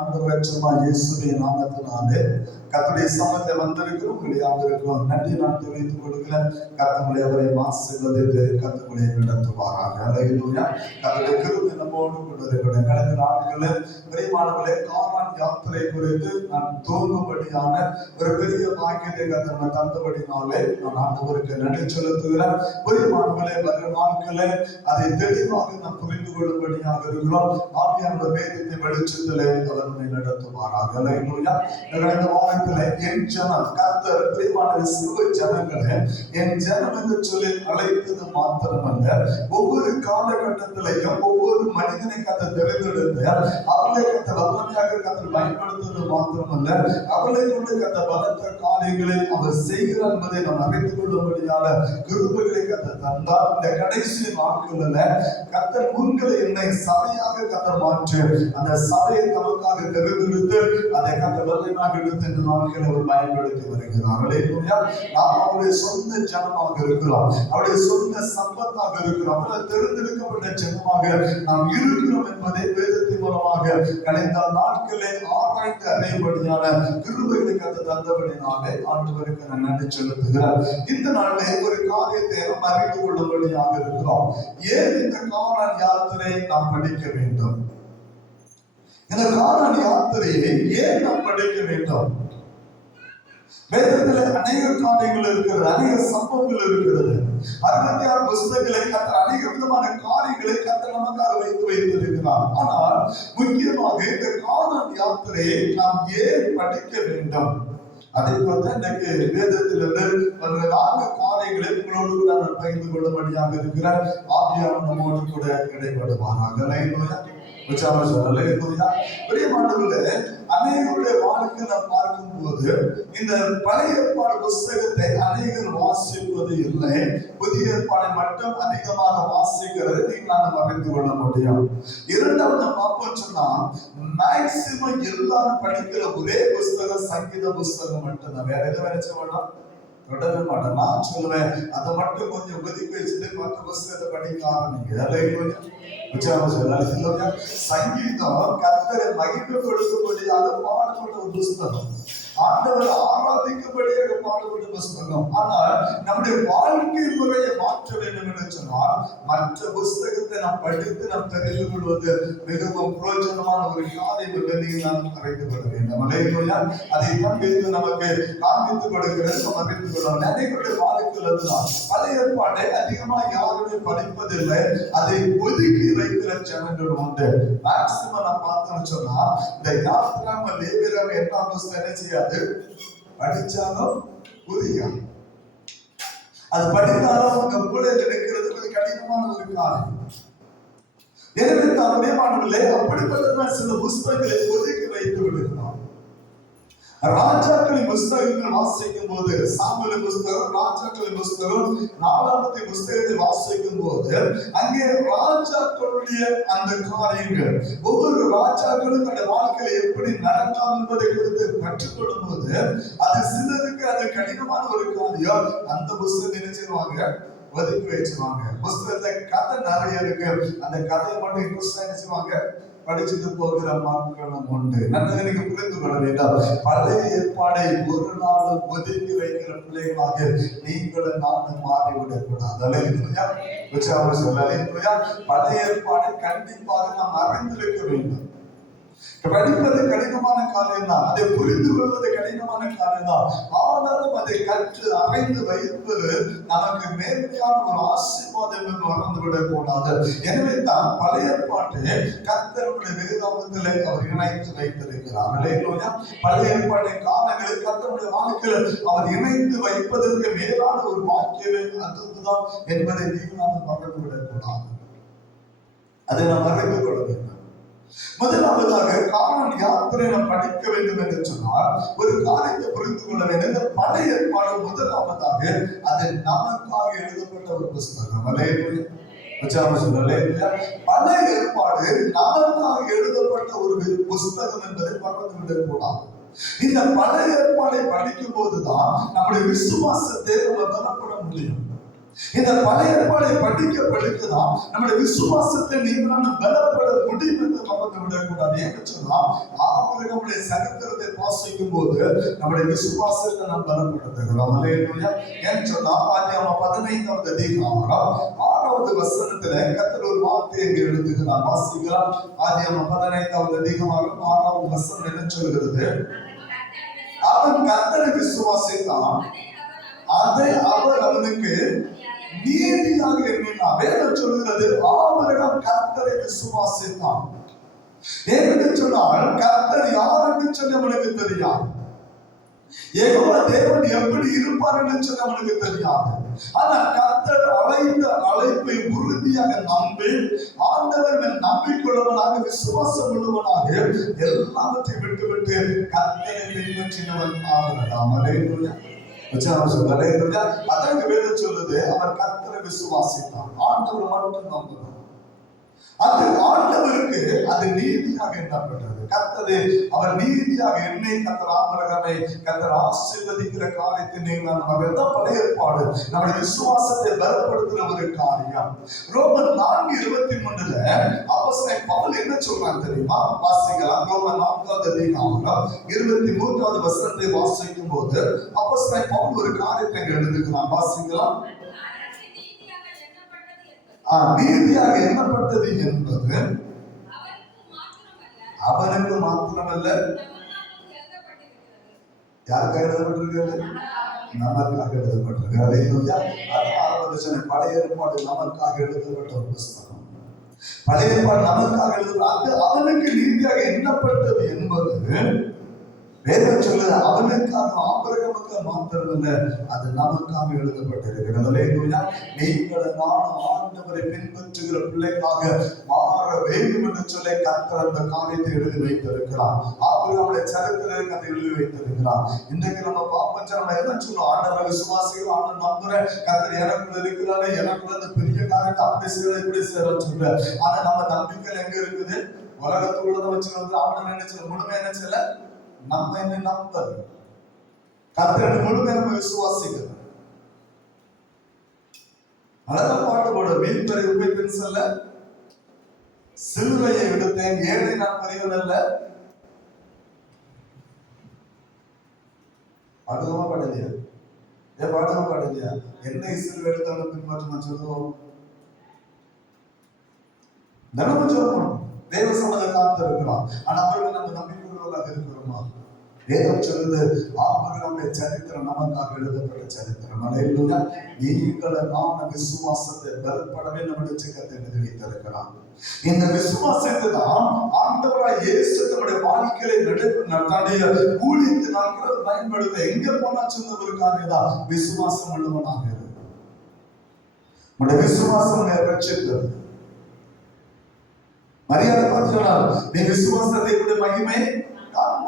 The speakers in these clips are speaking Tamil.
ஆண்டவரட்சமா இயேசுவின் நாமத்தினாலே கத்துடைய சமத்தில் வந்திருக்கிற உங்களை யாவருக்கும் நன்றி நான் தெரிவித்துக் கொடுக்கிறேன் கத்தமுடைய அவரை ஆசீர்வதித்து கத்தமுடைய நடத்துவாராக. அலையிலூயா நம்மோடு கொண்டிருக்கிற கடந்த நாட்களில் பிரியமானவர்களே காரான் யாத்திரை குறித்து நான் தோங்கும்படியான ஒரு பெரிய பாக்கியத்தை கத்தனை தந்தபடினாலே நான் ஆண்டவருக்கு நன்றி செலுத்துகிறேன். பிரியமானவர்களே வர நாட்களே அதை தெளிவாக நாம் புரிந்து கொள்ளும்படியாக இருக்கிறோம். ஆவியான வேதத்தை வெளிச்சத்திலே அவர் நம்மை நடத்துவாராக அல்லேலூயா கடந்த வாரத்தில் என் ஜனம் கத்தர் பிரிவான சிறு ஜனங்களை என் ஜனம் என்று சொல்லி அழைத்தது மாத்திரமல்ல. ஒவ்வொரு காலகட்டத்திலையும் ஒவ்வொரு மனிதனை கத்தை தெரிந்தெடுத்து அவர்களை கத்த வல்லமையாக கத்த பயன்படுத்துவது மாத்திரமல்ல. அவர்களை கொண்டு கத்த பலத்த காரியங்களை அவர் செய்கிறார் என்பதை நாம் அறிந்து கொள்ளும்படியான கிருபைகளை கத்த தந்தார். இந்த கடைசி நாட்களில் கத்தர் உங்களை என்னை சபையாக கத்தர் மாற்று. அந்த சபையை நமக்காக தெரிந்தெடுத்து அதை கத்த வல்லமாக எடுத்து இந்த நாட்கள் அவர் பயன்படுத்தி வருகிறார். நாம் அவருடைய சொந்த ஜனமாக இருக்கிறோம். அவருடைய சொந்த சம்பத்தாக இருக்கிறோம். தெரிந்தெடுக்கப்பட்ட ஜனமாக நாம் இருக்கிறோம் என்பதை வேதத்தின் மூலமாக கடந்த நாட்களே ஆராய்ந்து அறியபடியான கிருபைகளை கத்த தந்தபடினாலே ஆண்டவருக்கு நான் நன்றி செலுத்துகிறேன். இந்த நாளிலே ஒரு காரியத்தை நாம் அறிந்து கொள்ளும்படியாக இருக்கிறோம். ஏன் இந்த காரண யாத்திரை நாம் படிக்க வேண்டும்? இந்த காரண யாத்திரையை ஏன் நாம் படிக்க வேண்டும்? வேதத்தில் அநேக காரியங்கள் இருக்கிறது அநேக சம்பவங்கள் இருக்கிறது. அறுபத்தி ஆறு புஸ்தகங்களை கத்த அநேக விதமான காரியங்களை கத்த நமக்காக வைத்து வைத்திருக்கிறார். ஆனால் முக்கியமாக இந்த காரண யாத்திரையை நாம் ஏன் படிக்க வேண்டும்? அதை வந்து இன்றைக்கு வேதத்திலிருந்து ஒரு நான்கு காரியங்களை உங்களோடு நான் பகிர்ந்து கொள்ளும்படியாக இருக்கிறார். ஆவியார் நம்மோடு கூட இடைப்படுவாராக லைனோயா உச்சாரம் சொல்லல இல்லையா அநேகருடைய வாழ்க்கை நாம் பார்க்கும்போது இந்த பழைய ஏற்பாடு புஸ்தகத்தை அநேகர் வாசிப்பது இல்லை. புதிய ஏற்பாடை மட்டும் அதிகமாக வாசிக்கிறது. நீங்கள் அறிந்து கொள்ள முடியும். இரண்டாவது பார்ப்போம் சொன்னா மேக்சிமம் எல்லாரும் படிக்கிற ஒரே புஸ்தகம் சங்கீத புஸ்தகம் மட்டும்தான். வேற எதுவும் நினைச்ச வேண்டாம். தொடர மாட்டேன் நான் சொல்லுவேன் அதை மட்டும் கொஞ்சம் ஒதுக்கி வச்சுட்டு மற்ற புஸ்தகத்தை படிக்க ஆரம்பிங்க. அதில் கொஞ்சம் சொல்லுங்க சங்கீதம் கத்தரை மகிழ்வு கொடுக்கும்படியாக பாடப்பட்ட ஒரு புஸ்தகம் ஆண்டவர் ஆராதிக்கும்படியாக பாடப்பட்ட புஸ்தகம். ஆனால் நம்முடைய வாழ்க்கை முறையை மாற்ற வேண்டும் என்று சொன்னால் மற்ற புஸ்தகத்தை நாம் படித்து நாம் தெரிந்து கொள்வது மிகவும் பிரயோஜனமான ஒரு காரியம் என்று நீங்கள் நாம் அறிந்து கொள்ள வேண்டும். அலையா அதை தான் நமக்கு காண்பித்துக் கொடுக்கிறது நாம் அறிந்து கொள்ளலாம். நிறைய வாழ்க்கையில் இருந்தால் பழைய ஏற்பாட்டை அதிகமாக யாருமே படிப்பதில்லை. அதை ஒதுக்கி வைக்கிற ஜனங்கள் உண்டு. மேக்சிமம் நான் பார்த்தோம்னு சொன்னா இந்த யாத்திராம லேபிரம் எட்டாம் புஸ்தகம் என்ன செய்யாது படிச்சாலும் புரியாது அது படித்தாலும் உங்க கூட நினைக்கிறது கொஞ்சம் கடினமான ஒரு காரியம் எனவே தான் மாணவர்களே அப்படிப்பட்ட சில புஸ்தகங்களை ஒதுக்கி வைத்து விடுகிறோம். ராஜாக்களின் புஸ்தகங்கள் வாசிக்கும் போது சாமுவேலின் புஸ்தகம் ராஜாக்களின் புஸ்தகம் நாலாமத்தை புஸ்தகத்தை வாசிக்கும் போது அங்கே ராஜாக்களுடைய அந்த காரியங்கள் ஒவ்வொரு ராஜாக்களும் தன்னுடைய வாழ்க்கையில எப்படி நடக்கலாம் என்பதை குறித்து கற்றுக்கொள்ளும் போது அது சிலருக்கு அது கடினமான ஒரு காரியம். அந்த புஸ்தகம் நினைச்சிருவாங்க ஒதுக்கி வச்சிருவாங்க. புஸ்தகத்துல கதை நிறைய இருக்கு. அந்த கதையை மட்டும் இன்ட்ரெஸ்டா நினைச்சிருவாங்க படிச்சுட்டு போகிற மக்களும் உண்டு. நல்லது எனக்கு புரிந்து கொள்ள வேண்டாம். பழைய ஏற்பாடை ஒரு நாளும் ஒதுக்கி வைக்கிற பிள்ளைகளாக நீங்களும் நானும் மாறிவிடக் கூடாது அலையா சொல்ல அலையா பழைய ஏற்பாடை கண்டிப்பாக நாம் அறிந்திருக்க வேண்டும். படிப்பது கடினமான காரியம் தான் அதை புரிந்து கொள்வது கடினமான காரியம் தான் ஆனாலும் அதை கற்று அமைந்து வைப்பது நமக்கு மேற்கான ஒரு ஆசீர்வாதம் என்று மறந்து விடக் கூடாது. எனவே தான் பழைய பாட்டு கத்தருடைய வேதாந்தத்திலே அவர் இணைத்து வைத்திருக்கிறார். இல்லையா பழைய ஏற்பாட்டை காலங்களில் கத்தருடைய வாழ்க்கையில் அவர் இணைத்து வைப்பதற்கு மேலான ஒரு வாக்கியமே அதுதான் என்பதை நீங்கள் நாம் மறந்து விடக் கூடாது. அதை நாம் மறந்து கொள்ள வேண்டும். முதலாவதாக காரணம் யாத்திரை நாம் படிக்க வேண்டும் என்று சொன்னால் ஒரு காரியத்தை புரிந்து கொள்ள வேண்டும். இந்த பழைய ஏற்பாடு முதலாவதாக அது நமக்காக எழுதப்பட்ட ஒரு புஸ்தகம். அலையே ஏற்பாடு நமக்காக எழுதப்பட்ட ஒரு புஸ்தகம் என்பதை பறந்து விடக்கூடாது இந்த பல ஏற்பாடை படிக்கும் போதுதான் நம்முடைய விசுவாசத்தை நம்ம தரப்பட முடியும். இந்த பழைய ஏற்பாடை படிக்க படித்துதான் நம்முடைய விசுவாசத்தை நீங்களான பலப்பட முடியும் என்று மறந்து விடக்கூடாது. ஏன்னு சொன்னா ஆபிரகமுடைய சரித்திரத்தை வாசிக்கும் போது நம்முடைய விசுவாசத்தை நாம் பலப்படுத்துகிறோம் அல்லேலூயா ஏன்னு சொன்னா ஆதியாம பதினைந்தாவது அதிகாரம் ஆறாவது வசனத்துல கத்தர் ஒரு வார்த்தை இங்கு எழுதுகிறார். வாசிக்கிறார் ஆதியாம பதினைந்தாவது அதிகாரம் ஆறாவது வசனம் என்ன சொல்கிறது? அவன் கத்தனை விசுவாசித்தான். அதை அவர் அவனுக்கு நீதியாக எண்ணினான் வேதம் சொல்லுகிறது அவரிடம் கர்த்தரை விசுவாசித்தான். ஏன்னு சொன்னால் கர்த்தர் யார் என்று சொல்லி அவனுக்கு தெரியாது. ஏகோவா தேவன் எப்படி இருப்பார் என்று சொல்லி அவனுக்கு தெரியாது. ஆனா கர்த்தர் அழைத்த அழைப்பை உறுதியாக நம்பி ஆண்டவர் மேல் நம்பிக்கொள்ளவனாக விசுவாசம் உள்ளவனாக எல்லாவற்றையும் விட்டுவிட்டு கர்த்தரை பின்பற்றினவன் ஆகிறான் அலையிலுயா அதற்கு வேதம் சொல்லுது அவன் கர்த்தரை விசுவாசித்தான் ஆண்டவர் மட்டும் நம்புகிறார் அது ஆண்டவருக்கு அது நீதியாக எண்ணப்பட்டது. கத்தது அவர் நீதியாக என்னை கர்த்தர் ஆமரகனை கர்த்தர் ஆசீர்வதிக்கிற காரியத்தை நீங்கள் நம்ம எந்த படையற்பாடு நம்முடைய விசுவாசத்தை பலப்படுத்துகிற ஒரு காரியம். ரோமன் நான்கு இருபத்தி மூணுல அவசரை பவுல் என்ன சொல்றாங்க தெரியுமா? வாசிக்கலாம். ரோமன் நான்காவது அதிகாரம் இருபத்தி மூன்றாவது வசனத்தை வாசிக்கும் போது அவசரை பவுல் ஒரு காரியத்தை இங்க எழுதுகிறான். வாசிக்கலாம். நீதியாக எண்ணப்பட்டது என்பது அவனுக்கு மாத்திரமல்ல. யாருக்காக எழுதப்பட்டிருக்கிறது? நமக்காக எழுதப்பட்டிருக்கிறது. அல்லேலூயா. பழைய ஏற்பாடு நமக்காக எழுதப்பட்ட ஒரு புஸ்தகம். பழைய ஏற்பாடு நமக்காக எழுதப்பட்ட அவனுக்கு நீதியாக எண்ணப்பட்டது என்பது வேதம் சொல்லுது அவனுக்காக ஆபிரகமுக்கு மாத்திரமல்ல அது நமக்காக எழுதப்பட்டிருக்கிறது நீங்கள் நானும் ஆண்டவரை பின்பற்றுகிற பிள்ளைக்காக மாற வேண்டும் என்று சொல்லி கத்தர் அந்த காரியத்தை எழுதி வைத்திருக்கிறான் ஆபிரகாமுடைய சரித்திரத்தை அதை எழுதி வைத்திருக்கிறான் இன்றைக்கு நம்ம பாப்பம் நம்ம என்ன சொல்லுவோம் ஆண்டவரை விசுவாசிகள் ஆண்டவர் நம்புறேன். கத்தர் எனக்குள்ள இருக்கிறாரு எனக்குள்ள அந்த பெரிய காரியத்தை அப்படி செய்யறது இப்படி செய்யறன்னு சொல்ற ஆனா நம்ம நம்பிக்கை எங்க இருக்குது? உலகத்துக்குள்ளத வச்சுக்கிறது ஆண்டவர் என்ன செய்யல? முழுமை என்ன செய்யல? நம்ம என்ன நம்பது கத்தரடு முழுமை நம்ம விசுவாசிக்கிறோம் பாட்டு பாடுபோட மீன்பறை உண்மை பென்சல்ல சிலுவையை எடுத்தேன் ஏழை நான் பெரியவனல்ல பாடுதமா பாடலையா ஏன் பாடுதமா பாடலையா என்ன சிலுவை எடுத்தாலும் பின்பற்ற நான் சொல்லுவோம் தினமும் சொல்லணும் தேவ சமதம் காத்து இருக்கிறோம் ஆனா அவர்கள் நம்ம நம்பிக்கையுள்ளவர்களாக இருக்கிறோமா வேதம் சொல்லுது ஆபரகமுடைய சரித்திரம் நமக்காக எழுதப்பட்ட சரித்திரம். அலையிலுயா. நீங்கள நாம விசுவாசத்தை பலப்படவே நம்முடைய சிக்கத்தை எழுதி இந்த விசுவாசத்தை தான் ஆண்டவராய் இயேசு தம்முடைய வாழ்க்கையை நடத்திய ஊழியத்தை நாங்கள் பயன்படுத்த எங்க போனா சொன்ன ஒரு காரியதான் விசுவாசம் உள்ளவனாக இரு. உன்னுடைய விசுவாசம் உன்னை மரியாதை பார்த்து சொன்னார் நீ விசுவாசத்தை கூட மகிமை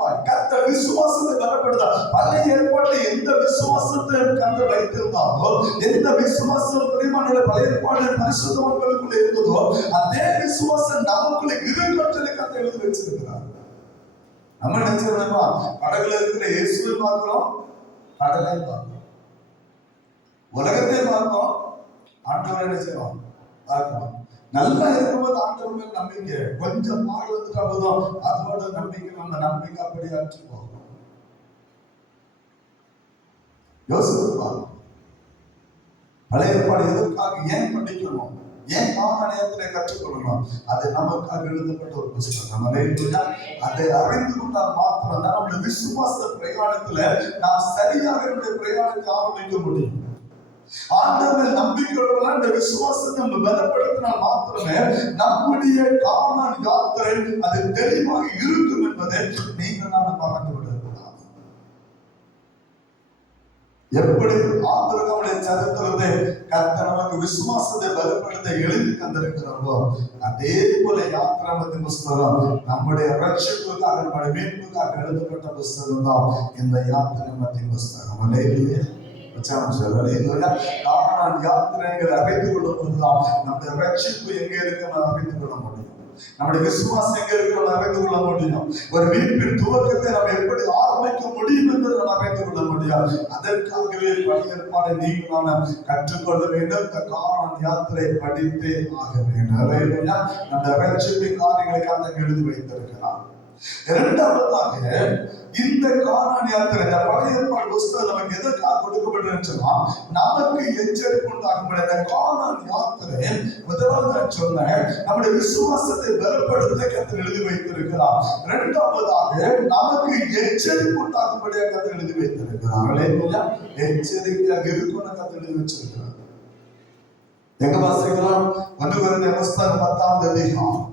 காண்பாய் கத்த விசுவாசத்தை பலப்படுத்தார். பழைய ஏற்பாட்டுல எந்த விசுவாசத்தை கந்த வைத்திருந்தாரோ எந்த விசுவாசம் பிரிமானோட பழைய ஏற்பாடு பரிசுத்தவர்களுக்குள்ள இருந்ததோ அதே விசுவாசம் நமக்குள்ள இருக்கட்டலை கத்த எழுதி வச்சிருக்கிறார். நம்ம நினைச்சிருந்தோமா கடவுள் இருக்கிற இயேசுவை பார்க்கிறோம் கடலை பார்க்கிறோம். உலகத்தை பார்க்கிறோம் ஆண்டவரை என்ன பார்க்கிறோம். நல்லா இருக்கும்போது ஆண்டவர் மேல் நம்பிக்கை. கொஞ்சம் பாடு வந்துட்டு போதும். அதோட நம்பிக்கை நம்ம நம்பிக்கை அப்படி அற்று போகும். யோசிப்பா பழைய பாடு எதற்காக ஏன் படிக்கணும் ஏன் கால நேரத்தில் கற்றுக்கொள்ளணும்? அது நமக்காக எழுதப்பட்ட ஒரு புஸ்தகம். அதை அறிந்து கொண்டால் மாத்திரம் தான் நம்முடைய விசுவாச பிரயாணத்துல நாம் சரியாக என்னுடைய பிரயாணத்தை ஆரம்பிக்க முடியும். ஆண்டவர் நம்பிக்கையுள்ளவர்கள் இந்த விசுவாசத்தை நம்ம பலப்படுத்தினால் மாத்திரமே நம்முடைய காணான் யாத்திரை அது தெளிவாக இருக்கும் என்பதை நீங்கள் நான் மறந்து விடக்கூடாது எப்படி ஆந்திரகமுடைய சரித்திரத்தை கர்த்தர் நமக்கு விசுவாசத்தை பலப்படுத்த எழுதி தந்திருக்கிறாரோ அதே போல யாத்திராமத்தின் புஸ்தகம் நம்முடைய ரட்சிப்புக்காக நம்முடைய மீட்புக்காக எழுதப்பட்ட புஸ்தகம் தான் இந்த யாத்திராமத்தின் புஸ்தகம். அல்லேலூயா காரணம் யாத்திரைகளை அறிந்து கொள்ளும் போதுதான் நம்முடைய ரட்சிப்பு எங்க இருக்கு நான் அறிந்து கொள்ள முடியும். நம்முடைய விசுவாசம் எங்க இருக்கு நம்ம அறிந்து கொள்ள முடியும். ஒரு மீட்பின் துவக்கத்தை நம்ம எப்படி ஆரம்பிக்க முடியும் என்று நம்ம அறிந்து கொள்ள முடியும். அதற்காகவே பழைய ஏற்பாடை நீங்களான கற்றுக்கொள்ள வேண்டும். இந்த காரணம் யாத்திரை படித்தே ஆக வேண்டும். அல்லேலூயா. அந்த ரட்சிப்பின் காரியங்களை கத்தன் எழுதி வைத்திருக்கலாம் இரண்டாவதாக இந்த காரண யாத்திரை இந்த பழைய ஏற்பாடு புஸ்தகம் நமக்கு எதற்காக கொடுக்கப்பட்டதுன்னு நமக்கு எச்சரிப்பு உண்டாகும்படி இந்த காரண யாத்திரை முதலாவது நான் சொன்னேன் நம்முடைய விசுவாசத்தை பலப்படுத்த கத்தர் எழுதி வைத்திருக்கிறார். இரண்டாவதாக நமக்கு எச்சரிப்பு உண்டாகும்படியாக கத்தர் எழுதி வைத்திருக்கிறார். எச்சரிக்கையாக இருக்கணும் கத்தர் எழுதி வச்சிருக்கிறார். எங்க வாசிக்கலாம்? ஒன்று வருது புஸ்தகம் பத்தாவது அதிகம்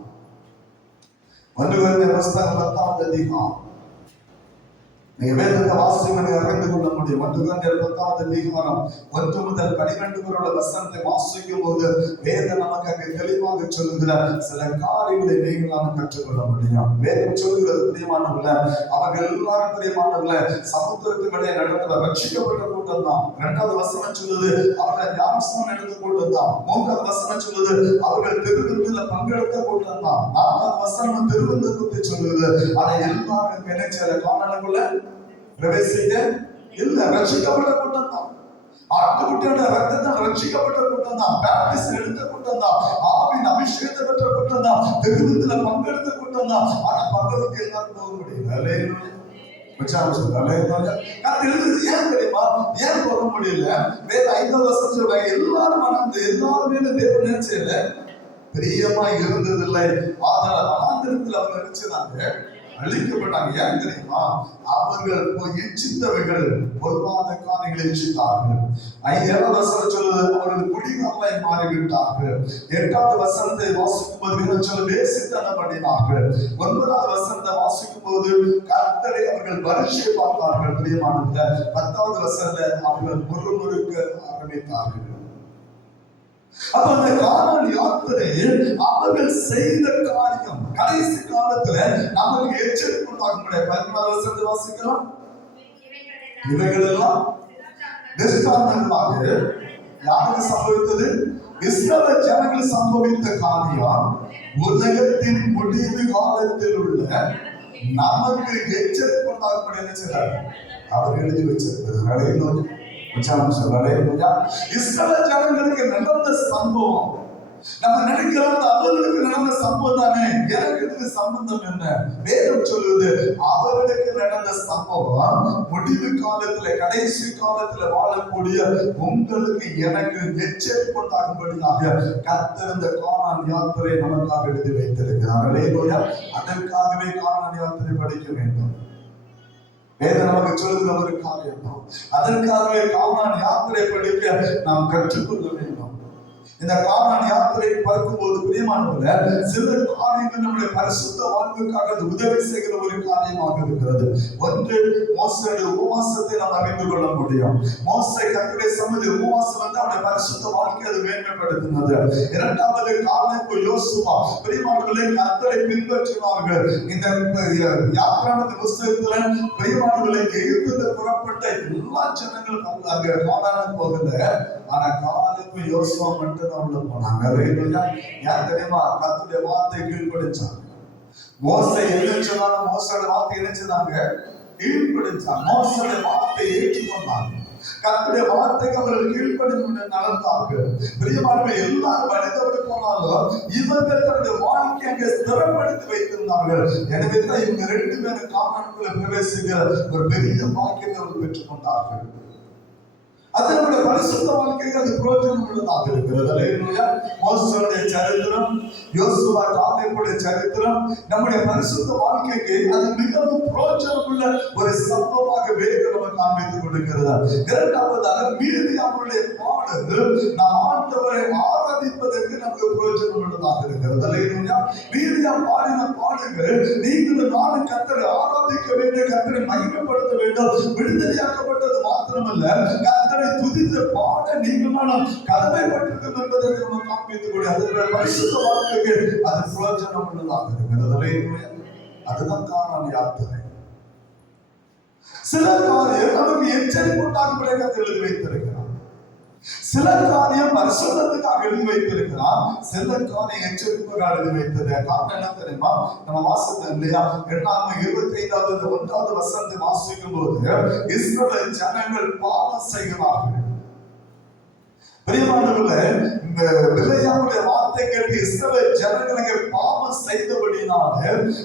ஒன்று குறைந்த புஸ்தகம் பத்தாவது அதிகம் நீங்க வேதத்தை வாசிங்க நீங்க அறிந்து கொள்ள முடியும். ஒன்று குறைந்த பத்தாவது முதல் பனிரெண்டு வரை வசனத்தை வாசிக்கும் போது வேதம் நமக்கு அங்கே தெளிவாக சொல்லுகிற சில காரியங்களை நீங்களான கற்றுக்கொள்ள முடியும். வேதம் சொல்லுகிறது பிரியமானவர்கள அவர்கள் எல்லாரும் பிரியமானவர்கள சமுத்திரத்துக்கு இடையே நடந்த ரட்சிக்கப்பட்ட கூட்டம் தான் இரண்டாவது வசனம் சொல்லுது அவர்கள் ஞானஸ்தானம் எடுத்த கூட்டம் தான் மூன்றாவது வசனம் சொல்லுது அவர்கள் திருவிருந்தில பங்கெடுத்த கூட்டம் தான் நாலாவது வசனம் திருவிருந்தத்தை சொல்லுது. அதை எல்லாரும் என்ன செய்யல காணலுக்குள்ள பிரவேசிக்க இல்ல ரட்சிக்கப்பட்ட கூட்டம் தான் ஆட்டுக்குட்டியோட ரத்தத்தால் ரட்சிக்கப்பட்ட கூட்டம் தான் பேப்டிஸ்ட் எடுத்த கூட்டம் தான் ஆவின் அபிஷேகத்தை பெற்ற கூட்டம் தான் திருவிருந்தில பங்கெடுத்த கூட்டம் தான் ஆனா பங்கெடுக்க எல்லாரும் போக முடியல அல்லேலூயா. மச்சான் சொல்றாரு, அல்லேலூயா. கர்த்தர் ஏன் தெரியுமா ஏன் போக முடியல வேற ஐந்தாவது வருஷத்துல எல்லாரும் மனந்து எல்லாருமே தேவன் நினைச்சல பிரியமா இருந்ததில்லை ஆதலால் வனாந்திரத்தில் அவங்க நினைச்சதாங்க அழிக்கப்பட்டாங்க. ஏன் தெரியுமா? அவர்கள் போய் இச்சித்தவைகள் பொருளாத காரியங்களை இச்சித்தார்கள் ஐந்தாவது வசனம் சொல்லுது அவர்கள் குடிகாரலை மாறிவிட்டார்கள். எட்டாவது வசனத்தை வாசிக்கும் போது மிகச் சொல்ல வேசித்தனம் பண்ணினார்கள் ஒன்பதாவது வசனத்தை வாசிக்கும் போது கர்த்தரை அவர்கள் வரிசை பார்த்தார்கள். பிரியமானவங்க பத்தாவது வசனத்தை அவர்கள் முறுமுறுக்க ஆரம்பித்தார்கள். அப்ப அந்த காணல் யாத்திரையில் அவர்கள் செய்த காரியம் கடைசி காலத்துல நமக்கு எச்சரிக்கை உண்டாகும்படிய பதினாறு வருஷத்தை வாசிக்கலாம். இவைகள் எல்லாம் திருஷ்டாந்தங்களாக யாருக்கு சம்பவித்தது? இஸ்ரவ ஜனங்கள் சம்பவித்த காரியம் உலகத்தின் முடிவு காலத்தில் உள்ள நமக்கு எச்சரிப்பு உண்டாகும்படி என்ன செய்றார் அவர் எழுதி வச்சிருக்கிறார். உச்சாரணம் ஜனங்களுக்கு நடந்த சம்பவம். நம்ம நினைக்கிறோம் அவர்களுக்கு நடந்த சம்பவம் தானே? எனக்கு சம்பந்தம் என்ன? வேதம் சொல்லுது அவர்களுக்கு நடந்த சம்பவம் முடிவு காலத்துல கடைசி காலத்துல வாழக்கூடிய உங்களுக்கு எனக்கு எச்சரிப்புண்டாகும்படியாக கத்திருந்த காணான் யாத்திரை நமக்காக எழுதி வைத்திருக்கிறார். அல்லேலூயா அதற்காகவே காணான் யாத்திரை படிக்க வேண்டும். வேதம் நமக்கு சொல்லுகிற ஒரு காரியம். அதற்காகவே காமான் யாத்திரை படிக்க நாம் கற்றுக்கொள்ள வேண்டும். இந்த காணான் யாத்திரை பார்க்கும்போது பிரியமானவர்கள சில காரியங்கள் நம்முடைய பரிசுத்த வாழ்வுக்காக உதவி செய்கிற ஒரு காரியமாக இருக்கிறது. ஒன்று மோசடி உபவாசத்தை நாம் அறிந்து கொள்ள முடியும். மோசை கத்துடைய சமதி உபவாசம் வந்து அவருடைய பரிசுத்த வாழ்க்கை அது மேன்மைப்படுத்தினது. இரண்டாவது காலப்பு யோசுவா. பிரியமானவர்களை கத்தரை பின்பற்றினார்கள். இந்த யாத்திரானது புஸ்தகத்துல பிரியமானவர்களை எகிப்துல புறப்பட்ட எல்லா ஜனங்களும் அங்க காணாமல் போகல. ஆனா காலைப்பு யோசுவா மட்டும் உள்ள போனாங்க. ஏன் தெரியுமா? கத்துடைய வார்த்தை கீழ்படிச்சாங்க மோசை என்ன சொன்னாலும் மோசோட வார்த்தை என்ன கீழ்படிச்சாங்க மோசோட வார்த்தை ஏற்றுக்கொண்டாங்க. கத்துடைய வார்த்தைக்கு அவர்கள் கீழ்ப்படிந்து நடந்தார்கள். பிரியமானவை எல்லாரும் மனிதர்கள் போனாலும் இவர்கள் தன்னுடைய வாழ்க்கை அங்கே ஸ்திரப்படுத்தி வைத்திருந்தார்கள். எனவே தான் இவங்க ரெண்டு பேரும் காமனுக்குள்ள பிரவேசிக்கிற ஒரு பெரிய வாக்கியத்தை அவர்கள் பெற்றுக்கொண்டார்கள். பரிசுத்த வாழ்க்கைக்கு அது புரோஜனம் உள்ளதாக இருக்கிறது மோசனுடைய சரித்திரம் யோசுவா காலைப்புடைய சரித்திரம் நம்முடைய பரிசுத்த வாழ்க்கைக்கு அது மிகவும் புரோஜனம் உள்ள ஒரு சம்பவமாக வேறு காண்பித்துக் கொண்டிருக்கிறது. இரண்டாவதாக மீதி அவருடைய பாடல் நாம் ஆண்டவரை ஆராதிப்பதற்கு நமக்கு புரோஜனம் உள்ளதாக இருக்கிறது. அல்லேலூயா. மீறியா பாடின பாடுகள் நீங்களும் நானும் கத்தரை ஆராதிக்க வேண்டும் கத்தரை மகிமைப்படுத்த வேண்டும் விடுதலையாக்கப்பட்டது மாத்திரமல்ல கத்தரை துதித்து பாட நீங்களும் கடமைப்பட்டிருக்கும் என்பதற்கு நம்ம காண்பித்துக் கொண்டு அதனுடைய பரிசுத்த வாழ்க்கைக்கு அது பிரயோஜனம் உள்ளதாக இருக்கிறது. அல்லேலூயா. அதுதான் காரணம் யாத்திரை சில காரியம் நமக்கு எச்சரிப்பு உண்டாகும் கத்து எழுதி வைத்திருக்கிறார். சில காரியம் பரிசுத்தத்துக்காக எழுதி வைத்திருக்கிறார் சில காரியம் எச்சரிப்புக்காக எழுதி வைத்தது. காரணம் என்ன தெரியுமா? நம்ம வாசத்தை இல்லையா? எட்டாம் இருபத்தி ஐந்தாவது ஒன்றாவது வசனத்தை வாசிக்கும் போது இஸ்ரவேல் ஜனங்கள் பாவம் செய்கிறார்கள். பிரியமானவர்களே இந்த பிள்ளையாவுடைய வார்த்தை கேட்டு இஸ்ரவேல் ஜனங்களுக்கு பாவம் செய்தபடினால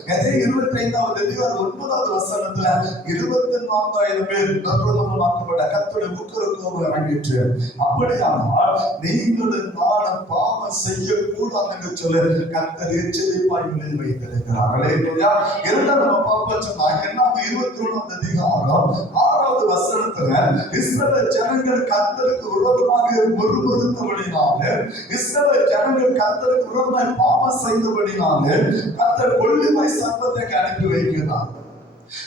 அதே இருபத்தி ஐந்தாவது அதிகாரம் ஒன்பதாவது வசனத்துல இருபத்தி நான்காயிரம் பேர் நிர்பந்தமாக்கப்பட்ட கத்துடைய முக்கிய இறங்கிட்டு அப்படியானால் நீங்களும் நானும் பாவம் செய்யக்கூடாது என்று சொல்லி கத்தர் எச்சரிப்பாய் நிலை வைத்திருக்கிறார்களே இல்லையா இரண்டாம் நம்ம பார்ப்போம் சொன்னா என்ன இருபத்தி ஒன்றாவது அதிகாரம் ஆறாவது வசனத்துல இஸ்ரவேல் ஜனங்கள் கத்தருக்கு விரோதமாக முறுமுறுத்தபடினாலே இஸ்ரவேல் ஜனங்கள் கத்தருக்கு விரோதமாய் பாவம் செய்தபடினாலே கத்தர் கொள்ளுமை சர்ப்பத்தை அனுப்பி வைக்கிறாங்க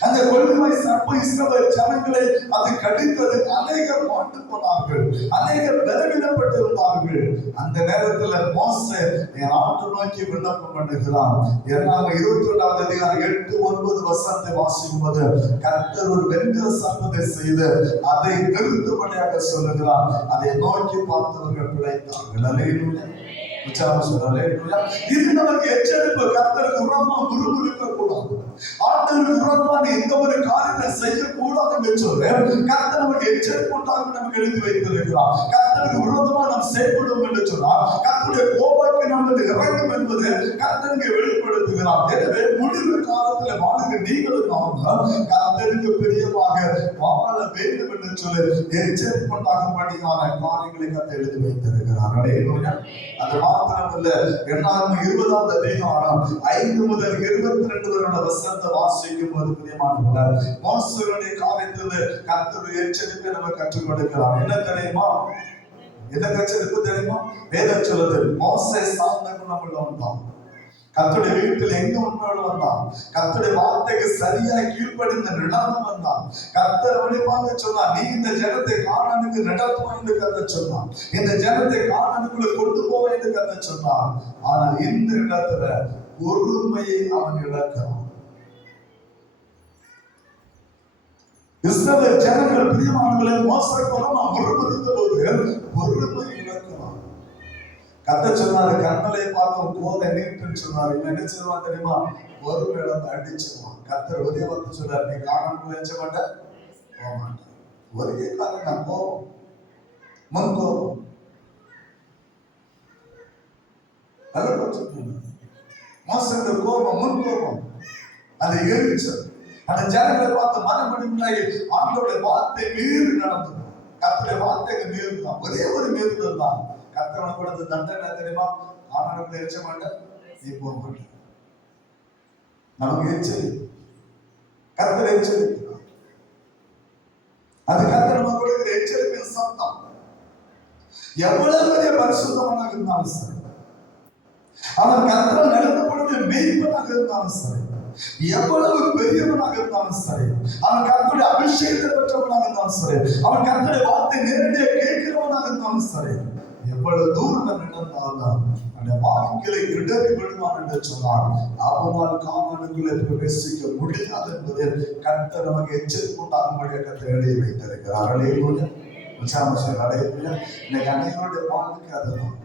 அந்த கொள்கை சர்ப்பம் இஸ்ரவேல் ஜனங்களை அது கடித்தது அநேகர் மாட்டு போனார்கள். அநேகர் பலவீனப்பட்டிருந்தார்கள். அந்த நேரத்துல மோச என் ஆட்டு நோக்கி விண்ணப்பம் பண்ணுகிறான். என்னால இருபத்தி ரெண்டாவது அதிகாரம் எட்டு ஒன்பது வசனத்தை வாசிக்கும் போது கர்த்தர் ஒரு வெண்கல சர்ப்பத்தை செய்து அதை நிறுத்தும்படியாக சொல்லுகிறார். அதை நோக்கி பார்த்தவர்கள் பிழைத்தார்கள். அலையிலுள்ள உச்சாரம் சொல்றாரு இது எச்சரிப்பு கர்த்தருக்கு உரமா முறுமுறுக்க கூடாது ஆண்டவருக்கு உரமான எந்த ஒரு காரியத்தை செய்யக்கூடாது என்று சொல்லி கர்த்தர் நமக்கு எச்சரிப்பு நமக்கு எழுதி வைத்திருக்கிறார். கர்த்தருக்கு நாம் செயல்படும் என்று சொன்னால் கர்த்தருடைய கோபத்தை நம்ம இறங்கும் என்பது கர்த்தருக்கு வெளிப்படுத்துகிறார். எனவே முடிவு காலத்துல வாழுங்க நீங்களும் நாமும் கர்த்தருக்கு பிரியமாக வாழ வேண்டும் என்று சொல்லி எச்சரிப்புண்டாகும்படியான காரியங்களை கர்த்தர் எழுதி வைத்திருக்கிறார். அது மாத்திரமல்ல எண்ணாயிரம் இருபதாவது அதிகாரம் ஐந்து முதல் இருபத்தி ரெண்டு வசனத்தை வாசிக்கும் போது பிரியமானவர்கள் மோசருடைய காரியத்தில் கத்தர் எச்சரிப்பை நம்ம கற்றுக் கொடுக்கலாம் என்ன தெரியுமா? என்ன எச்சரிப்பு தெரியுமா? வேதம் சொல்லுது மோசை சார்ந்த குணம் உள்ளவன் தான் கத்துடைய வீட்டில் எங்க உண்மையோடு வந்தான்? கத்துடைய வார்த்தைக்கு சரியா கீழ்ப்படிந்த நடந்து வந்தான். கத்தர் வழிபாங்க சொன்னான் நீ இந்த ஜனத்தை காணனுக்கு நடத்துவோம் என்று கத்த சொன்னான் இந்த ஜனத்தை காணனுக்குள்ள கொண்டு போவோம் என்று கத்த சொன்னான் ஆனால் இந்த இடத்துல பொறுமையை அவன் இழக்கிறான். இஸ்ரவேல் ஜனங்கள் பிரியமானவர்களை மோசக்கரமா ஒருமதித்த போது ஒருமை இழக்கிறான் கத்த சொன்னாரு கண்மலை பார்த்தும் கோதை நீட்டுன்னு சொன்னாரு. என்ன செய்வான் தெரியுமா? ஒரு இடம் அடிச்சிருவான். கத்தர் ஒரே வந்து சொல்றாரு நீ காரணம் வச்ச மாட்டேன் போக மாட்டேன். ஒரே காரணம் நான் கோபம். முன் கோபம். மோசங்க கோபம் முன் கோபம். அது எரிச்சல். அந்த ஜனங்களை பார்த்து மனமடிமையாகி ஆண்டோடைய வார்த்தை மீறி நடந்தது. கத்தருடைய வார்த்தைக்கு மீறு தான் ஒரே ஒரு மீறுதல் தான். கத்தவனை கொடுத்த தண்டனை தெரியுமா? ஆனாலும் எரிச்ச மாட்டேன். நீ போக மாட்டேன். நமக்கு எச்சரி கத்தர் எச்சரிக்கிறார் அது கத்தர் நம்ம கொடுக்கிற எச்சரிப்பின் சத்தம். எவ்வளவு பெரிய பரிசுத்தமாக இருந்தாலும் சரி. அவன் கத்தர் நடந்த பொழுது மெய்ப்பனாக இருந்தாலும் சரி. எவ்வளவு பெரியவனாக இருந்தாலும் சரி அவன் கர்த்தருடைய அபிஷேகத்தை பெற்றவனாக இருந்தாலும் சரி அவன் கர்த்தருடைய வார்த்தை நேரடியாக கேட்கிறவனாக இருந்தாலும் சரி எவ்வளவு தூரம் நடந்தாலும் அந்த வாழ்க்கையை இடறி விடுவான் என்று சொன்னார். அவனால் காமனுக்குள்ளே பிரவேசிக்க முடியாது என்பதை கர்த்தர் நமக்கு எச்சரிப்பு உண்டாகும்படியாக எழுதி வைத்திருக்கிறார். அலையிலூயா உச்சாமசம் அலையிலூயா இன்னைக்கு அனைவருடைய வாழ்க்கை அதுதான்.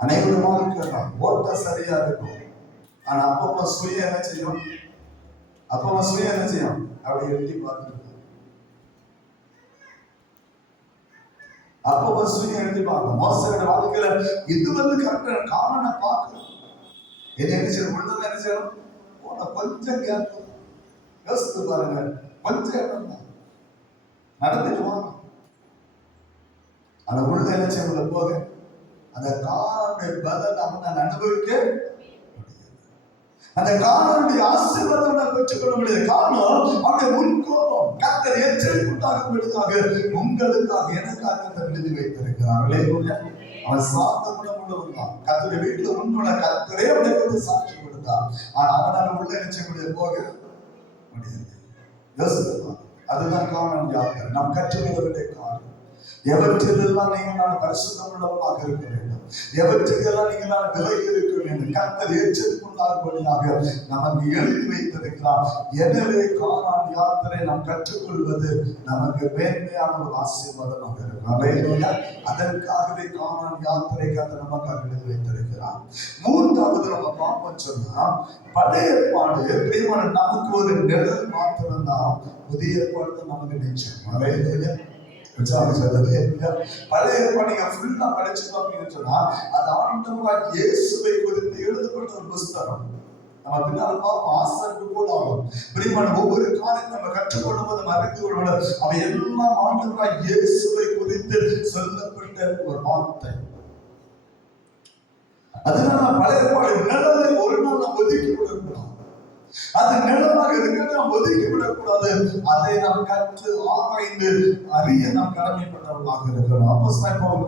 அனைவருடைய வாழ்க்கை தான் ஓட்ட சரியா இருக்கும். ஆனா அப்பப்போ சுய என்ன செய்யும் அப்பப்போ சுய என்ன செய்யும் அப்படி எழுதி பார்த்துட்டு அப்பப்போ சுய எழுதி பார்க்கும் மோசடி வாழ்க்கையில இது வந்து கரெக்டான காரணம் பார்க்கணும் என்ன என்ன செய்யணும்? உள்ளதை என்ன செய்யணும்? போன கொஞ்சம் கேப் யோசித்து பாருங்க. கொஞ்சம் இடம் தான். நடந்துட்டு வாங்க. அந்த உள்ள என்ன செய்யணும்? போக. அந்த காரண பலன் அவன் அனுபவிக்க அந்த காரணனுடைய ஆசீர்வாதம் நான் பெற்றுக்கொள்ள முடியாது. காரணம் அவருடைய முன்கோபம் கத்தர் எச்சரிப்புண்டாகும்படியாக உங்களுக்காக எனக்காக அந்த எழுதி வைத்திருக்கிறார்களே. அவன் சார்ந்த குணம் உள்ளவன் தான் கத்தருடைய வீட்டுல உன்னோட கத்தரே அவனை வந்து சாட்சி கொடுத்தான். ஆனா அவனால உள்ள நினைச்ச நிச்சயக்கூடிய போக முடியாது அதுதான் காரணம் யாத்திரை நாம் கற்றுக்கொள்ள காரணம் எவற்றிலெல்லாம் நீங்கள் நான் பரிசுத்தம் உள்ளவனாக இருக்க வேண்டும்? எவற்றுக்கெல்லாம் நீங்கள் நான் விலகி இருக்க வேண்டும் கத்தர் எச்சரிப்புண்டாகும்படியாக நமக்கு எழுதி வைத்திருக்கிறார். எனவே காணான் யாத்திரை நாம் கற்றுக்கொள்வது நமக்கு மேன்மையான ஒரு ஆசீர்வாதமாக இருக்கும். அதற்காகவே காணான் யாத்திரை கத்தர் நமக்கு எழுதி வைத்திருக்கிறார். மூன்றாவது நம்ம பார்ப்போம் சொன்னா பழைய ஏற்பாடு பிரியமான நமக்கு ஒரு நிழல் மாத்திரம்தான் புதிய ஏற்பாடு நமக்கு நிச்சயம். பழைய ஏற்பாடு ஃபுல்லா படிச்சு பார்த்தீங்கன்னு சொன்னா அது இயேசுவை குறித்து எழுதப்பட்ட ஒரு புஸ்தகம். நம்ம பின்னால் பார்ப்போம் ஆசருக்கு கூட ஆகும் பிரியமான ஒவ்வொரு காரியத்தை நம்ம கற்றுக்கொள்ளும் போது அறிந்து கொள்வது அவை எல்லாம் ஆண்டவராக இயேசுவை குறித்து சொல்லப்பட்ட ஒரு வார்த்தை. அதனால பழைய ஏற்பாடு ஒரு நாள் ஒதுக்கி விடக்கூடாது அது நிழலாக இருக்கிறது. நாம் ஒதுக்கி விடக்கூடாது அதை நாம் கற்று ஆராய்ந்து அறிய நாம் கடமைப்பட்டவர்களாக இருக்கிறோம். அப்போ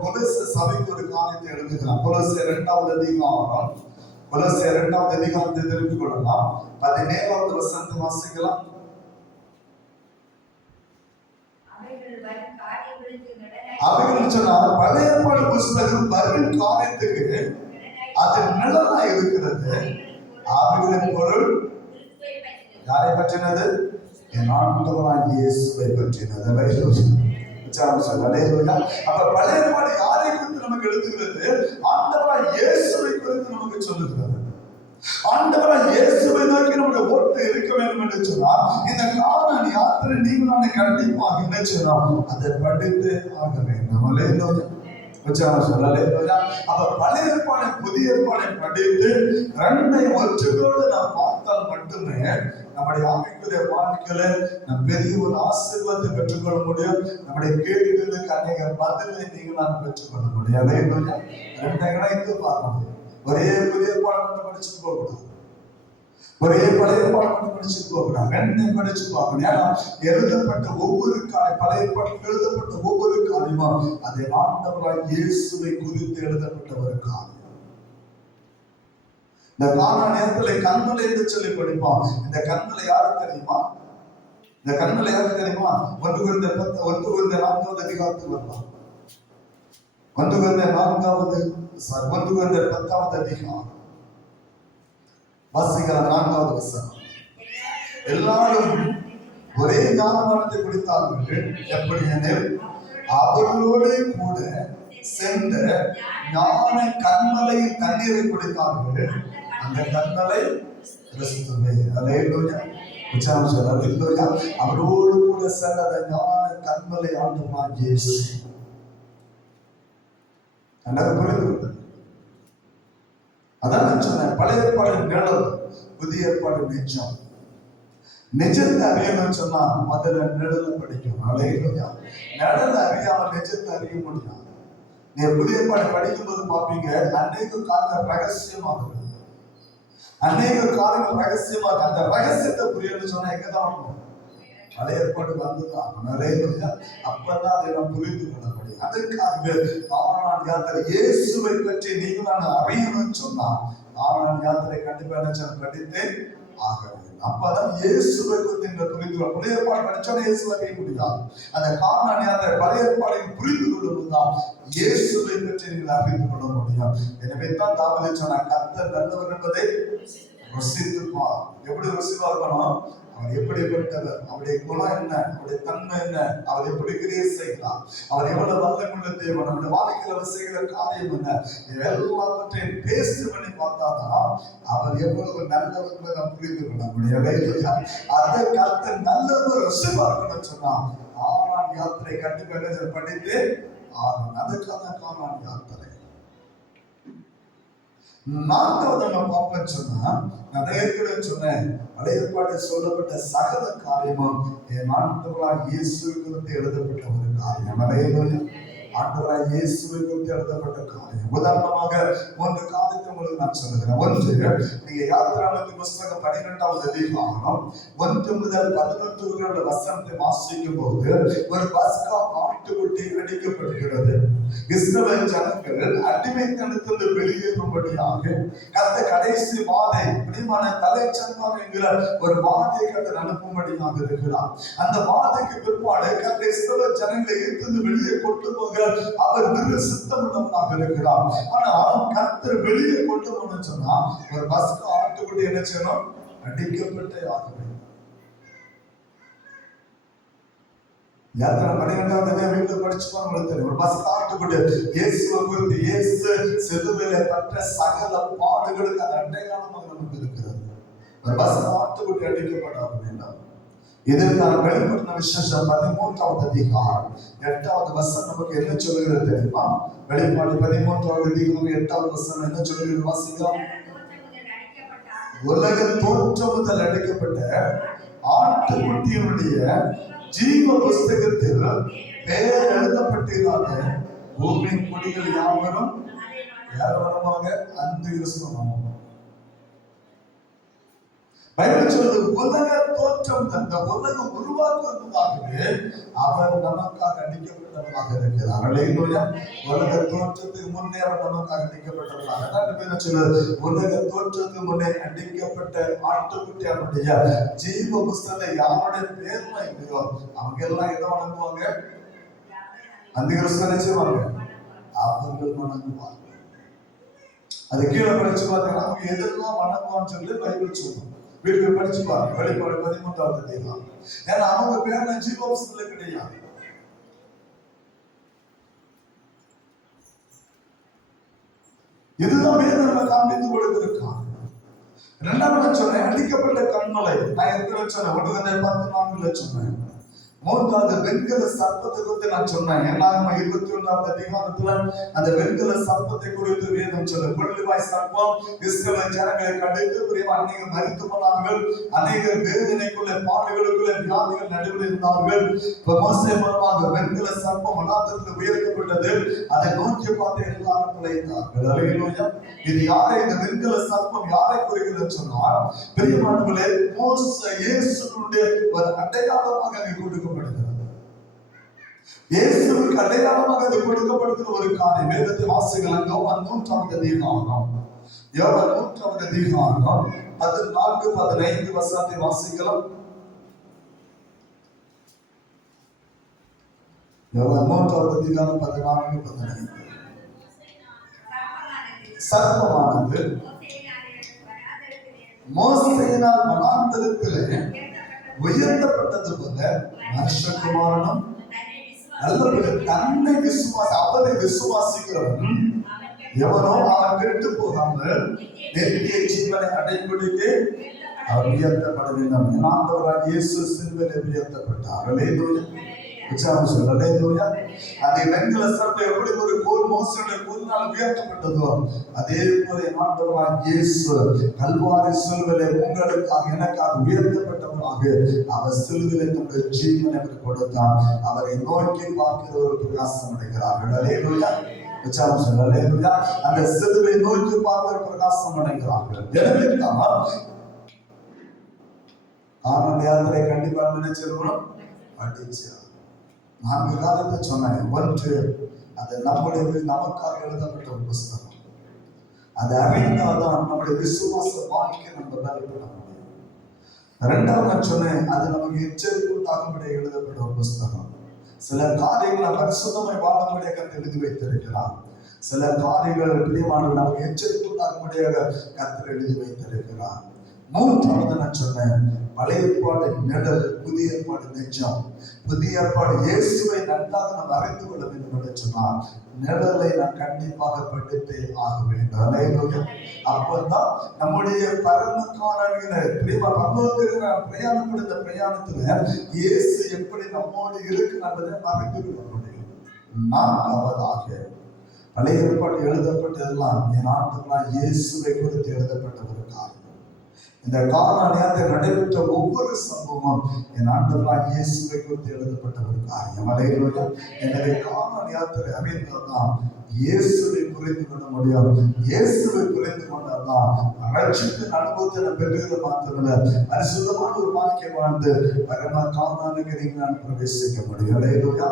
கொலச சபைக்கு ஒரு காரியத்தை எழுதுகிறான் கொலச இரண்டாவது அதிகாரம். கொலச இரண்டாவது அதிகாரத்தை தெரிந்து கொள்ளலாம். பதினேழாவது வசந்த வாசிக்கலாம். அவைகள் சொன்னால் பழைய புஸ்தகம் வரும் காரியத்துக்கு அது நிழலா இருக்கிறது. அவைகளின் பொருள். யாரை பற்றினது என் ஆண்டவராய் இயேசுவை பற்றினது. அல்லேலூயா. உச்சாரணம் அப்ப பழைய பாடு யாரை குறித்து நமக்கு எழுதுகிறது? ஆண்டவராய் இயேசுவை குறித்து நமக்கு சொல்லுகிறது. ஆண்டவராய் இயேசுவை நோக்கி நம்முடைய ஓட்டு இருக்க வேண்டும் என்று சொன்னால் இந்த காரணம் யாத்திரை நீங்களான கண்டிப்பாக என்ன செய்யணும் அதை படித்து ஆக வேண்டும். அல்லேலூயா. உச்சாரணம் சொல்லு, அப்ப பழைய ஏற்பாடை புதிய ஏற்பாடை படித்து ரெண்டை ஒற்றுகளோடு நாம் பார்த்தால் மட்டுமே நம்முடைய ஆவிக்குரிய வாழ்க்கையில நம் பெரிய ஒரு ஆசீர்வாதத்தை பெற்றுக்கொள்ள முடியும் நம்முடைய கேள்விகளுக்கு அநேக பதிலை நீங்க நான் பெற்றுக்கொள்ள முடியும் அல்லேலூயா. ரெண்டை இணைத்து பார்க்க முடியும் ஒரே புதிய பாடம் மட்டும் படிச்சுட்டு போக முடியும் ஒரே பழைய பாடம் மட்டும் படிச்சுட்டு படிச்சு பார்க்கணும் ஏன்னா எழுதப்பட்ட ஒவ்வொரு காலை பழைய பாடம் எழுதப்பட்ட ஒவ்வொரு காரியமும் அதை ஆண்டவராய் இயேசுவை குறித்து எழுதப்பட்ட ஒரு காரியம். இந்த காண நேரத்துல கண்மலை என்று சொல்லி படிப்போம் இந்த கண்மலை யாரும் தெரியுமா? இந்த கண்மலை யாரும் தெரியுமா? ஒன்று குறிந்த பத்து ஒன்று குறைந்த நான்காவது அதிகாரத்துக்கு வரலாம் ஒன்று குறைந்த நான்காவது சாரி ஒன்று குறைந்த பத்தாவது அதிகாரம். வாசிக்கிற நான்காவது வசனம். எல்லாரும் ஒரே ஞானமானத்தை குடித்தார்கள். எப்படி எனில் அவர்களோடு கூட சென்ற ஞான கண்மலையில் தண்ணீரை குடித்தார்கள். அந்த கண்மலை கிறிஸ்துவே. அலையிலோயா உச்சாரம் சொல்ல அலையிலோயா அவரோடு கூட சென்ற ஞான கண்மலை ஆண்டுமா இயேசு. அன்றாட புரிந்து அதான் நான் சொன்னேன் பழைய ஏற்பாடு நிழல் புதிய ஏற்பாடு நிஜம் நிஜத்தை அறியணும்னு சொன்னா முதல்ல நிழலை படிக்கணும் கொஞ்சம் நிழலை அறியாம நிஜத்தை அறிய முடியும். நீ புதிய ஏற்பாடு படிக்கும்போது பார்ப்பீங்க அநேக காரணம் ரகசியமாக அநேக காலங்கள் ரகசியமாக அந்த ரகசியத்தை புரியணும்னு சொன்னா எங்க தான் பழைய ஏற்பாடு வந்துதான் நிறைய அப்பதான் அதை நாம் புரிந்து கொள்ள முடியும் அதற்காக ஆனான் யாத்திரை இயேசுவை பற்றி நீங்கள் நான் அறியணும்னு சொன்னா ஆனான் யாத்திரை கண்டிப்பா என்ன செய்யணும்? படித்தே ஆக வேண்டும் அப்பதான் இயேசுவை குறித்து நீங்கள் புரிந்து கொள்ள பழைய ஏற்பாடு படிச்சோன்னா இயேசுவை அறிய முடியாது. அந்த காரணம் யாத்திரை பழைய ஏற்பாடை புரிந்து கொள்ளும் தான் இயேசுவை பற்றி நீங்கள் அறிந்து கொள்ள முடியும். எனவே தான் தாவதை சொன்ன கர்த்தர் நல்லவர் என்பதை ருசித்துப்பா எப்படி ருசிவா இருக்கணும் அவர் எப்படிப்பட்டவர்? அவருடைய குணம் என்ன? அவருடைய தன்மை என்ன? அவர் எப்படி கிரியை செய்யலாம் அவர் எவ்வளவு வல்லமுள்ள தேவன்? நம்முடைய வாழ்க்கையில் அவர் செய்கிற காரியம் என்ன? எல்லாவற்றையும் பேசி பண்ணி பார்த்தாதான் அவர் எவ்வளவு நல்லவர் என்பதை நாம் புரிந்து கொள்ள முடியும். அதை கருத்து நல்லவர் ருசிவா சொன்னா ஆறாம் யாத்திரை கண்டிப்பாக என்ன செய்ய அதுக்காக காணான் யாத்திரை. நான்காவது நம்ம பார்ப்போம் சொன்னா நான் ஏற்கனவே சொன்னேன். பழைய ஏற்பாட்டில் சொல்லப்பட்ட சகல காரியமும் என் ஆண்டவராய் இயேசுவை குறித்து எழுதப்பட்ட ஒரு காரியம். அலையிலோயா ஆண்டவராய் இயேசுவை குறித்து எழுதப்பட்ட காரியம். உதாரணமாக ஒன்று காலத்தில் காரியத்தை உங்களுக்கு நான் சொல்லுகிறேன். ஒன்று நீங்க யாத்திராமத்து புஸ்தகம் பனிரெண்டாவது அதிகாரம் ஒன்று முதல் பதினொன்று வசனத்தை வாசிக்கும் போது ஒரு பஸ்கா ஆட்டுக்குட்டி அடிக்கப்படுகிறது இஸ்ரவேல் ஜனங்கள் அடிமைத்தனத்திலிருந்து வெளியேறும்படியாக கத்த கடைசி வாதை பிடிமான தலைச்சங்கம் என்கிற ஒரு வாதை கத்தை அனுப்பும்படியாக இருக்கிறார். அந்த வாதைக்கு பிற்பாடு கத்த இஸ்ரவேல் ஜனங்களை ஈர்த்து வெளியே கொண்டு போக அவர் மிக சித்தமுள்ளவனாக இருக்கிறார். ஆனால் கத்தர் வெளியே வெளியே கொண்டு போகணும்னு சொன்னா ஒரு பஸ்க்கு ஆட்டுக்குட்டி என்ன செய்யணும்? அடிக்கப்பட்டே ஆக யாத்திரை பன்னிரெண்டாவது அதிகாரம் வீட்டுல படிச்சுப்பா உங்களுக்கு தெரியும். ஒரு பஸ் ஆட்டுக்குட்டி இயேசுவை குறித்து இயேசு செதுவில பற்ற சகல பாடுகளுக்கு அது அடையாளமாக நமக்கு இருக்கிறது. ஒரு பஸ் ஆட்டுக்குட்டி அடிக்கப்படாது அப்படின்னா இதற்கான வெளிப்படுத்தின விசேஷம் பதிமூன்றாவது அதிகாரம். எட்டாவது வசனம் நமக்கு என்ன சொல்லுகிறது தெரியுமா? வெளிப்பாடு பதிமூன்றாவது அதிகாரம் எட்டாவது வசனம் என்ன சொல்லுகிறது வாசிக்கலாம். உலக தோற்றம் முதல் அடைக்கப்பட்ட ஆட்டுக்குட்டியினுடைய ஜீவ புஸ்தகத்தில் பெயர் எழுதப்பட்டிராத பூமியின் குடிகள் யாவரும் யார் வரமாக அந்த கிறிஸ்தவம் பைபிள் சொல்றது உலக தோற்றம் அந்த உலகம் உருவாக்குவதற்காகவே அவர் நமக்காக அடிக்கப்பட்டவராக இருக்கிறார். அல்லேலூயா உலக தோற்றத்துக்கு முன்னே அவர் நமக்காக அடிக்கப்பட்டவராக தான் பேர் சொல்றது உலக தோற்றத்துக்கு முன்னே அடிக்கப்பட்ட ஆட்டுக்குட்டியாருடைய ஜீவ புஸ்தகத்தை யாருடைய பேர்ல இல்லையோ அவங்க எல்லாம் எதை வணங்குவாங்க? அந்த கிறிஸ்தவ நினைச்சுவாங்க அவர்கள் வணங்குவாங்க அது கீழே படிச்சு பார்த்தீங்கன்னா அவங்க எதெல்லாம் வணங்குவான்னு சொல்லி பைபிள் சொல்லும் வீட்டுக்கு படிச்சு பாருங்க வெளிப்பாடு பதிமூன்றாவது அதிகாரம். ஏன்னா அவங்க பேர்ல ஜீவபுஸ்தல கிடையாது இதுதான் வேதம் நம்ம காண்பித்து கொடுத்திருக்கான். ரெண்டாவது சொன்னேன் அடிக்கப்பட்ட கண்மலை. நான் எத்தனை சொன்னேன் ஒன்று பத்து நான்குல சொன்னேன். மூன்றாவது வெண்கல சர்ப்பத்தை குறித்து நான் சொன்னேன். எல்லாருமே இருபத்தி ஒன்றாவது அதிகாரத்துல அந்த வெண்கல சர்ப்பத்தை குறித்து வேதம் சொல்ல கொள்ளுவாய் சர்ப்பம் இஸ்ரவேல் ஜனங்களை கண்டித்து பிரியம் அநேக மறித்து போனார்கள் அநேக வேதனைக்குள்ள பாடுகளுக்குள்ள வியாதிகள் நடுவில் இருந்தார்கள். இப்ப மோசே மூலமாக வெண்கல சர்ப்பம் மனாந்தத்தில் உயர்த்தப்பட்டது. அதை நோக்கி பார்த்து எல்லாரும் பிழைத்தார்கள். அல்லேலூயா இது யாரை? இந்த வெண்கல சர்ப்பம் யாரை குறிக்கிறது சொன்னால் பிரியமானவர்களே மோச இயேசுடைய ஒரு அடையாளமாக அங்கே கொடுக்கப்படுகிறது இயேசுவுக்கு அடையாளமாக அது கொடுக்கப்படுகிற ஒரு காரியம். வேதத்தை வாசிக்கலாம் நூற்றாவது அதிகாரம். யோவான் நூற்றாவது அதிகாரம் அது நான்கு பதினைந்து வசனத்தை வாசிக்கலாம். யோவான் நூற்றாவது அதிகாரம் பதினான்கு பதினைந்து. சர்வமானது மோசையினால் மனாந்தரத்திலே உயர்த்தப்பட்டது போல மனுஷகுமாரனும் தன்னை தன்னை விசுவாசி அவரை விசுவாசிக்கிறவன் எவனோ அவன் கெட்டு போகாமல் நெருங்கிய ஜீவனை அடைபிடிக்கு அவர் உயர்த்தப்பட வேண்டும். என் ஆண்டவராக இயேசு சிலுவையில் உயர்த்தப்பட்டார். அல்லேலூயா உச்சாரம் சொல்ல அல்லேலூயா அந்த வெண்கல சர்ப்பம் எப்படி ஒரு கோல் மோசனுடைய கோலினால் உயர்த்தப்பட்டதோ அதே போல என் ஆண்டவராக இயேசு கல்வாரி சிலுவையிலே உங்களுக்காக எனக்காக உயர்த்தப்பட்டவராக அவர் சிலுவையிலே தன்னுடைய ஜீவனை எனக்கு கொடுத்தார் அவரை நோக்கி பார்க்கிற ஒரு பிரகாசம் அடைகிறார்கள் அல்லேலூயா உச்சாரம் சொல்ல அல்லேலூயா அந்த சிலுவை நோக்கி பார்க்கிற பிரகாசம் அடைகிறார்கள் எனவே தான் காரணம் யாத்திரை கண்டிப்பாக நினைச்சிருக்கணும்? படிச்சா நான்கு காலத்தை சொன்னேன் ஒன்று அது நம்முடைய நமக்காக எழுதப்பட்ட ஒரு புஸ்தகம். அதை அறிந்தால்தான் நம்முடைய விசுவாச வாழ்க்கை நம்ம பண்ண முடியும். ரெண்டாவது நான் சொன்னேன் அது நமக்கு எச்சரிப்பு உண்டாகும்படி எழுதப்பட்ட ஒரு புஸ்தகம். சில காரியங்களை பரிசுத்தமாய் வாழக்கூடிய கத்து எழுதி வைத்திருக்கிறார். சில காரியங்கள் பிரியமானவர் நமக்கு எச்சரிப்பு கற்று எழுதி வைத்திருக்கிறார். மூன்றாவது நான் சொன்னேன் பழைய ஏற்பாடு நிழல் புதிய ஏற்பாடு நெஞ்சம். புதிய ஏற்பாடு இயேசுவை நன்றாக நாம் அறிந்து கொள்ள வேண்டும் என்று சொன்னால் நிழலை நான் கண்டிப்பாக படித்தே ஆக வேண்டும். அப்பதான் நம்முடைய பரமக்காரங்கிற பிரியமா பரமத்திற்கு நான் பிரயாணப்படுத்த பிரயாணத்துல இயேசு எப்படி நம்மோடு இருக்கு என்பதை மறைந்து கொள்ள முடியும். நான் அவதாக பழைய ஏற்பாடு எழுதப்பட்டதெல்லாம் என் ஆண்டுகளாக இயேசுவை குறித்து எழுதப்பட்ட ஒரு காரியம். இந்த காணானியாத்தை நடைபெற்ற ஒவ்வொரு சம்பவமும் என் ஆண்டவராக இயேசுவை குறித்து எழுதப்பட்ட ஒரு காரியம். அலையிலோயா எனவே காணான் யாத்திரை இயேசுவை புரிந்து கொள்ள முடியும். இயேசுவை புரிந்து கொண்டால்தான் ரட்சிப்பின் அனுபவத்தை நான் பெறுகிறது மாத்திரமல்ல பரிசுத்தமான ஒரு வாழ்க்கை வாழ்ந்து பரம காணானுக்கு நீங்கள் நான் பிரவேசிக்க முடியும். அலையிலோயா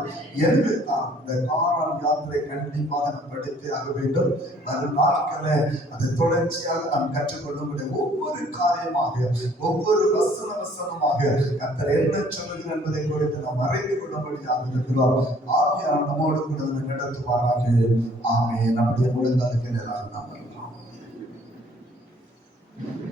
எனவே தான் இந்த காணான் யாத்திரை கண்டிப்பாக நாம் படித்தே ஆக வேண்டும். வரும் நாட்களை அதை தொடர்ச்சியாக நாம் கற்றுக்கொள்ள முடியும். ஒவ்வொரு ஆதாயமாக ஒவ்வொரு வசன வசனமாக கத்தர் என்ன சொல்லுகிறார் என்பதை குறித்து நாம் மறைந்து கொள்ளும்படியாக இருக்கிறோம். ஆவியான நம்மோடு கூட அதை நடத்துவாராக. ஆமே நம்முடைய முழுந்ததுக்கு நேராக நாம் Thank you.